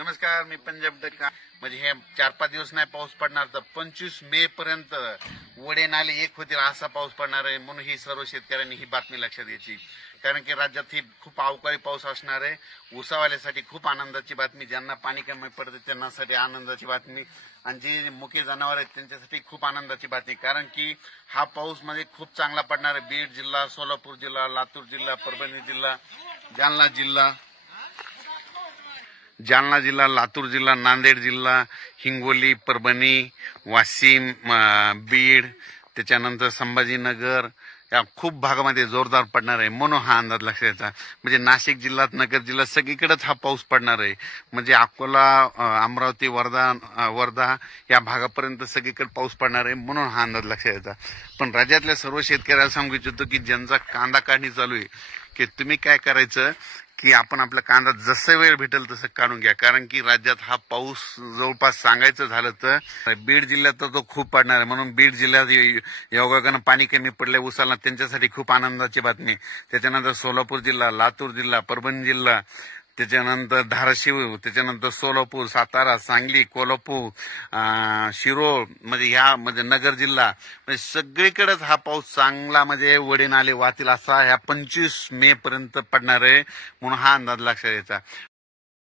नमस्कार, मी पंजाब डक्का. म्हणजे हे 4-5 दिवस नाही पाऊस पडणार, तर 25 मे पर्यंत वडे नाले एक होतील असा पाऊस पडणार आहे. म्हणून ही सर्व शेतकऱ्यांनी ही बातमी लक्षात घ्यायची. कारण की राज्यात ही खूप अवकाळी पाऊस असणार आहे. ऊसावाल्यासाठी खूप आनंदाची बातमी, ज्यांना पाणी कमी पडते त्यांच्यासाठी आनंदाची बातमी, आणि जी मुके जनावर आहेत त्यांच्यासाठी खूप आनंदाची बातमी. कारण की हा पाऊस मध्ये खूप चांगला पडणार आहे. बीड जिल्हा, सोलापूर जिल्हा, लातूर जिल्हा, परभणी जिल्हा, जालना जिल्हा, लातूर जिल्हा, नांदेड जिल्हा, हिंगोली, परभणी, वाशिम, बीड, त्याच्यानंतर संभाजीनगर या खूप भागामध्ये जोरदार पडणार आहे. म्हणून हा अंदाज लक्षात घ्यायचा. म्हणजे नाशिक जिल्ह्यात, नगर जिल्ह्यात सगळीकडेच हा पाऊस पडणार आहे. म्हणजे अकोला, अमरावती, वर्धा या भागापर्यंत सगळीकडे पाऊस पडणार आहे. म्हणून हा अंदाज लक्षात घ्यायचा. पण राज्यातल्या सर्व शेतकऱ्याला सांगू इच्छितो की ज्यांचा कांदा काढणी चालू आहे, की तुम्ही काय करायचं की आपण आपला कांदा जसं वेळ भेटेल तसं काढून घ्या. कारण की राज्यात हा पाऊस जवळपास सांगायचं झालं तर बीड जिल्ह्यात तर तो खूप पडणार आहे. म्हणून बीड जिल्ह्यात योगायोगानं पाणी कमी पडले ऊसाला, त्यांच्यासाठी खूप आनंदाची बातमी. त्याच्यानंतर सोलापूर जिल्हा, लातूर जिल्हा, परभणी जिल्हा, त्याच्यानंतर धाराशिव, त्याच्यानंतर सोलापूर, सातारा, सांगली, कोल्हापूर, शिरोळ, म्हणजे ह्या म्हणजे नगर जिल्हा, म्हणजे सगळीकडेच हा पाऊस चांगला म्हणजे वडे नाले वाहतील असा ह्या 25 मे पर्यंत पडणार आहे. म्हणून हा अंदाज लक्षात घ्यायचा.